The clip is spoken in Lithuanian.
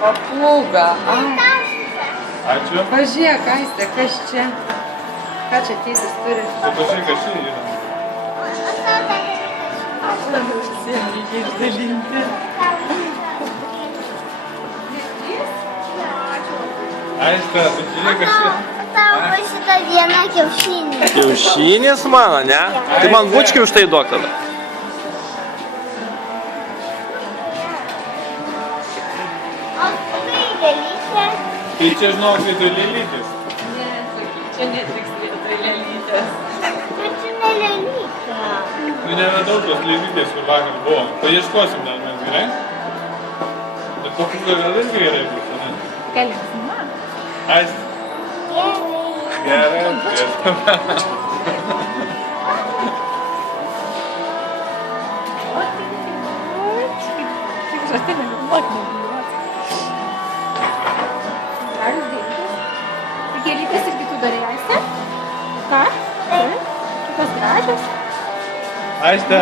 Papūga. Ačiū. Pažiūrėk, Aiste, kas čia? Ką čia tėtis turi? Tu pažiūrėk, kas čia yra. Visiems išdalinti. Aiste, pažiūrėk, kas čia. Tavo šitą vieną kiaušinį. Kiaušinis mano, ne? Tai man bučkį už tai duok tada. O tai lėlytė. Tai čia žinau, kai tu lėlytis. Ne, čia netiks vietoj lėlytės. Bet čia ne lėlytė. Nu neradau tos lėlytės, kur vakar buvo. Paieškosim dar mes, gerai? Bet papūga gal irgi gerai bus, ne? Galėsime. Aiste. Gerai. Gėlytės irgi tu darai, Aiste? Ką? Tokios gražios. Aiste.